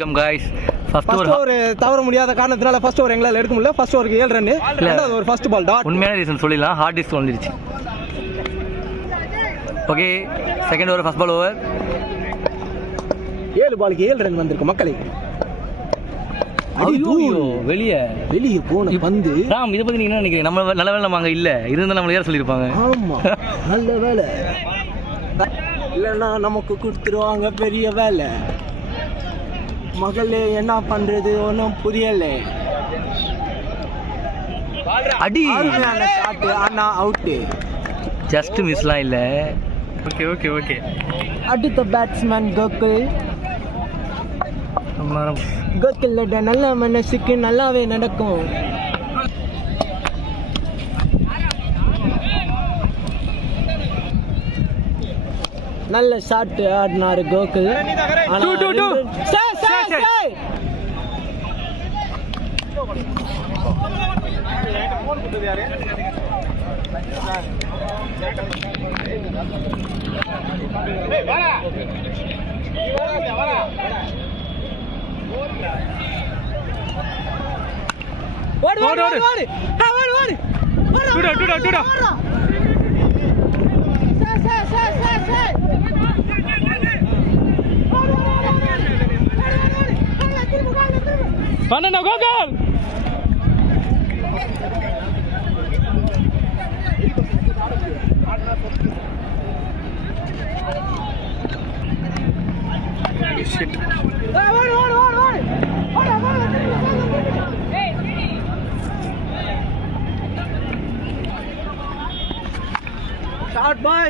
Welcome guys first over தவற முடியாத காரணத்தினால ஃபர்ஸ்ட் ஓவர் எங்களால எடுக்க முடியல. ஃபர்ஸ்ட் ஓவருக்கு 7 ரன், ரெண்டாவது ஓவர் ஃபர்ஸ்ட் பால் டாட். உண்மையான ரீசன் சொல்லிடலாம், ஹார்ட் டிஸ்க் வந்துருச்சு. Okay, second over first ball over. 7 பாலுக்கு 7 ரன் வந்திருக்கு மக்களே. ஐயோ வெளியே போன பந்து. ராம், இத பத்தி நீங்க என்ன நினைக்கிறீங்க? நம்ம நல்ல வேளை நம்ம அங்க இல்ல, இருந்தா நம்ம யார சொல்லிருப்பாங்க. ஆமா, நல்ல வேளை. இல்லன்னா நமக்கு கொடுத்துருவாங்க பெரிய வேலை. மகளே என்ன பண்றது ஒன்றும் புரியல. அடி ஷாட், ஆனா அவுட். ஜஸ்ட் மிஸ்லாம் இல்ல. Okay okay okay. அடுத்த பேட்ஸ்மேன் கோகுல். கோகுலோட நல்ல மனசுக்கு நல்லாவே நடக்கும். நல்ல ஷாட் ஆடினாரு Gokul. Panana Gogol! Shit. Shot boy.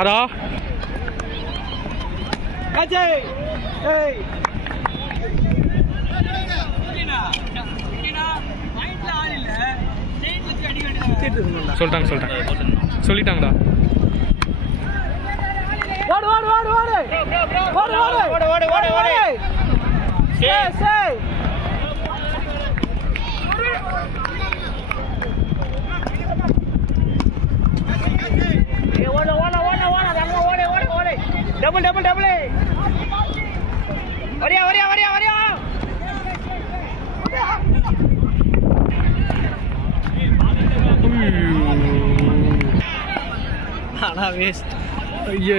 Ara. Ajay. Hey. சொல்லிட்டாங்கடா. டபுள் வரியா ஆனா வேஸ்ட். ஐயோ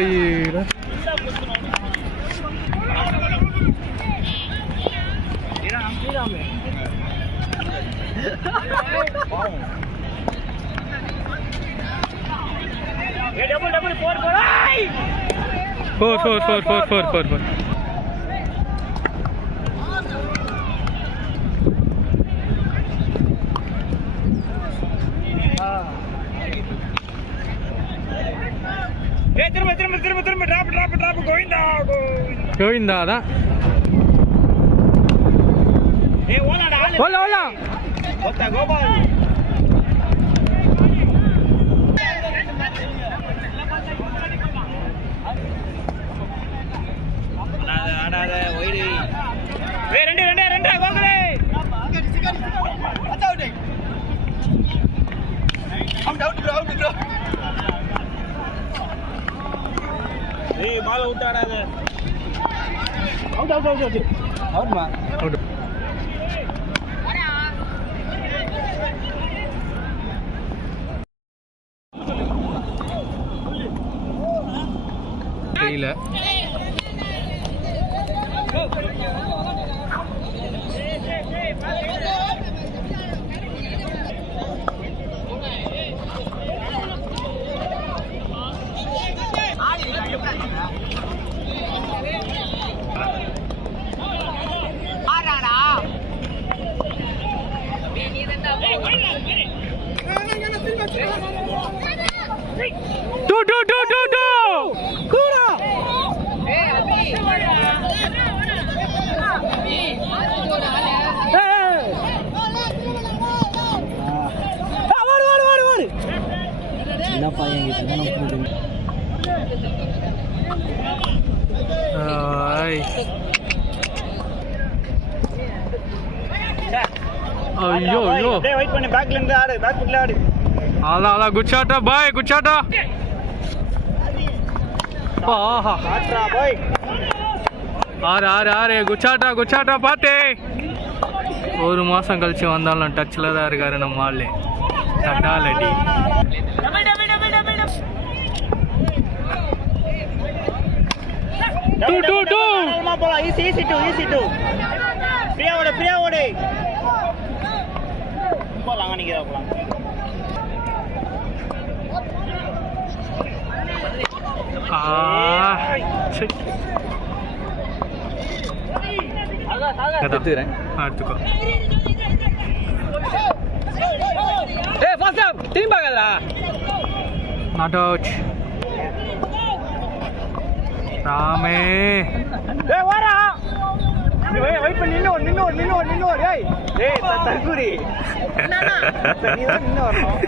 four. திரும்ப டிராப் கோவிந்தா தான். ஓலா கோபால். ஆடாத ஒய்டி. ரெண்டு கோகுலே. Out bro. ஏய் பால் அவுட் ஆடாத. அவுட். தெரியல. என்ன பையன் ஐயோ ஐயோ, டேய் வெயிட் பண்ணு, பேக்ல இருந்து ஆடு, பேக் ஃபுட்ல ஆடு. ஆலா குட் ஷாட்டா பாய், குட் ஷாட்டா. ஆஹா ஆட்ரா பாய். ஆறு ஆறு ஆறு குச்சாட்டா குச்சாட்டா பார்த்தே. ஒரு மாசம் கழிச்சு வந்தாலும் டச்சில் தான் இருக்காரு நம்ம ஆளு. தட்டாலடி டூ டூ டூ. போலாம் ஈஸி ஈஸி டூ ஃப்ரீயா ஓடு போலாம் நிக்கிறா போலாம். எடுத்துக்கிறேன். எடுத்துக்கோ. ஏய் ஃபர்ஸ்ட் ஆஃப் டீம் பாக்காதடா. Not out. ராமே ஏய் வாடா. ஏய் வெயிட் பண்ணி நின்னு ஓடு. ஏய் தற்குறி. நீ தான் நின்னு வரணும்.